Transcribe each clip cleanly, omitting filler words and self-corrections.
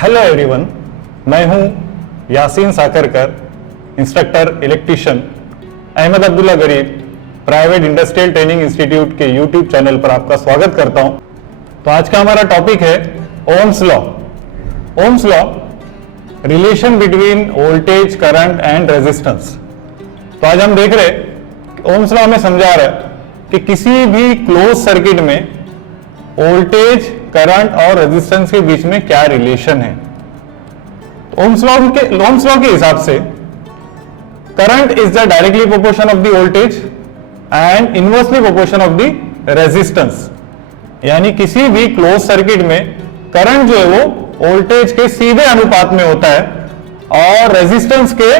Hello everyone, मैं हूं Yasin साकरकर, instructor electrician Ahmad Abdullah गरीब प्राइवेट इंडस्ट्रियल ट्रेनिंग इंस्टीट्यूट के यूट्यूब चैनल पर आपका स्वागत करता हूं। तो आज का हमारा टॉपिक है Ohm's law. Ohm's law, relation between voltage, current and resistance. तो आज हम देख रहे ओम्स लॉ हमें समझा रहा है कि किसी भी क्लोज सर्किट में वोल्टेज, करंट और रेजिस्टेंस के बीच में क्या रिलेशन है। तो ओम्स लॉ के हिसाब से current is the directly proportion of the voltage and inversely proportion of the resistance. यानी किसी भी क्लोज सर्किट में करंट जो है वो वोल्टेज के सीधे अनुपात में होता है और रेजिस्टेंस के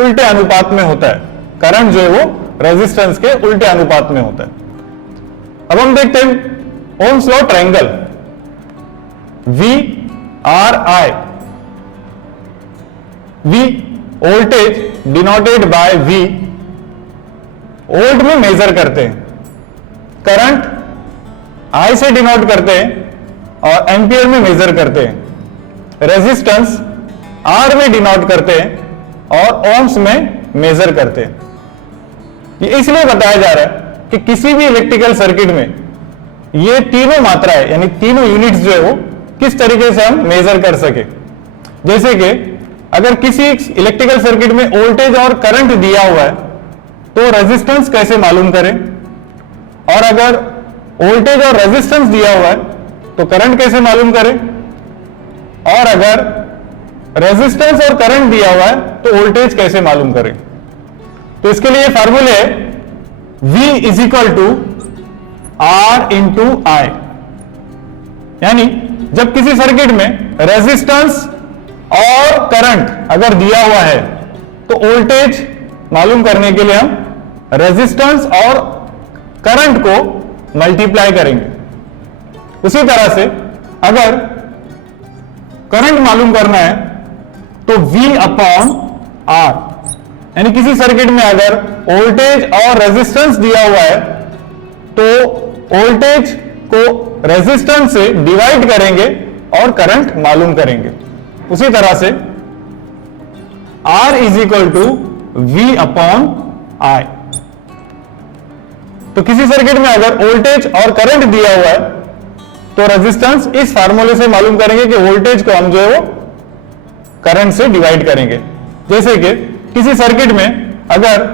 उल्टे अनुपात में होता है। करंट जो है वो रेजिस्टेंस के उल्टे अनुपात में होता है। अब हम देखते हैं Ohm's law triangle VRI। V voltage denoted by V, volt में मेजर करते हैं। करंट I से डिनोट करते हैं और एम्पियर में मेजर करते हैं। रेजिस्टेंस R में डिनोट करते हैं और ओम्स में मेजर करते हैं। ये इसलिए बताया जा रहा है कि किसी भी इलेक्ट्रिकल सर्किट में ये तीनों मात्राएं यानी तीनों यूनिट्स जो है वो किस तरीके से हम मेजर कर सके। जैसे कि अगर किसी इलेक्ट्रिकल सर्किट में वोल्टेज और करंट दिया हुआ है तो रेजिस्टेंस कैसे मालूम करें, और अगर वोल्टेज और रेजिस्टेंस दिया हुआ है तो करंट कैसे मालूम करें, और अगर रेजिस्टेंस और करंट दिया हुआ है तो वोल्टेज कैसे मालूम करें। तो इसके लिए फार्मूले है V is equal to R into I। यानी जब किसी सर्किट में रेजिस्टेंस और करंट अगर दिया हुआ है तो वोल्टेज मालूम करने के लिए हम रेजिस्टेंस और करंट को मल्टीप्लाई करेंगे। उसी तरह से अगर करंट मालूम करना है तो V अपॉन R। यानी किसी सर्किट में अगर वोल्टेज और रेजिस्टेंस दिया हुआ है तो वोल्टेज को रेजिस्टेंस से डिवाइड करेंगे और करंट मालूम करेंगे। उसी तरह से R is equal to V upon I। तो किसी सर्किट में अगर वोल्टेज और करंट दिया हुआ है तो रेजिस्टेंस इस फार्मूले से मालूम करेंगे कि वोल्टेज को हम जो है वो करंट से डिवाइड करेंगे। जैसे कि किसी सर्किट में अगर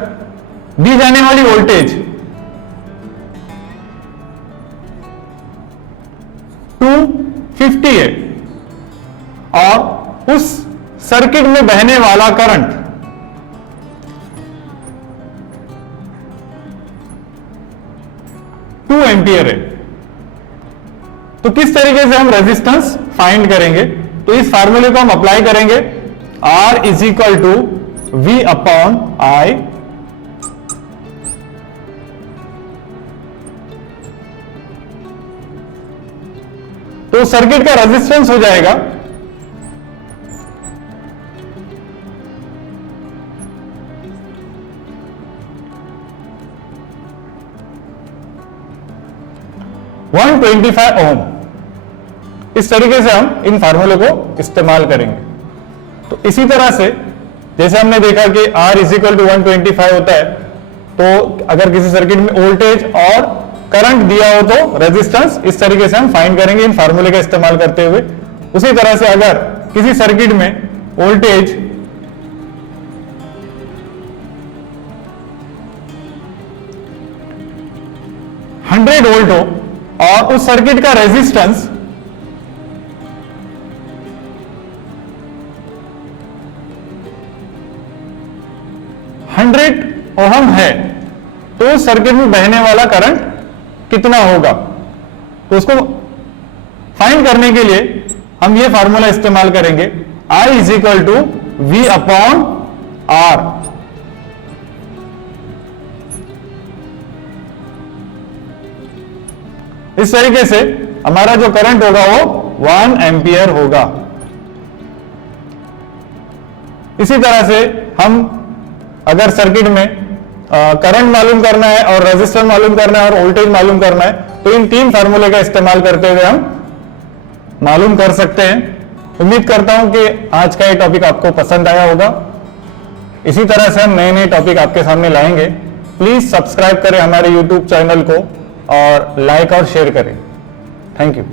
दी जाने वाली वोल्टेज 250 है और उस सर्किट में बहने वाला करंट 2 एम्पियर है, तो किस तरीके से हम रेजिस्टेंस फाइंड करेंगे। तो इस फार्मूले को हम अप्लाई करेंगे R is equal to V upon I। तो सर्किट का रेजिस्टेंस हो जाएगा 125 ओम। इस तरीके से हम इन फार्मूले को इस्तेमाल करेंगे। तो इसी तरह से जैसे हमने देखा कि R इज इक्वल टू 125 होता है, तो अगर किसी सर्किट में वोल्टेज और करंट दिया हो तो रेजिस्टेंस इस तरीके से हम फाइंड करेंगे इन फार्मूले का इस्तेमाल करते हुए। उसी तरह से अगर किसी सर्किट में वोल्टेज वोल्ट हो और उस सर्किट का रेजिस्टेंस 100 ओहम है तो उस सर्किट में बहने वाला करंट कितना होगा। तो उसको फाइंड करने के लिए हम ये फार्मूला इस्तेमाल करेंगे I is equal to V upon R। इस तरीके से हमारा जो करंट होगा वो 1 एम्पियर होगा। इसी तरह से हम अगर सर्किट में करंट मालूम करना है और रेजिस्टेंस मालूम करना है और वोल्टेज मालूम करना है तो इन तीन फार्मूले का इस्तेमाल करते हुए हम मालूम कर सकते हैं। उम्मीद करता हूं कि आज का ये टॉपिक आपको पसंद आया होगा। इसी तरह से हम नए नए टॉपिक आपके सामने लाएंगे। प्लीज सब्सक्राइब करें हमारे यूट्यूब चैनल को और लाइक और शेयर करें। Thank you.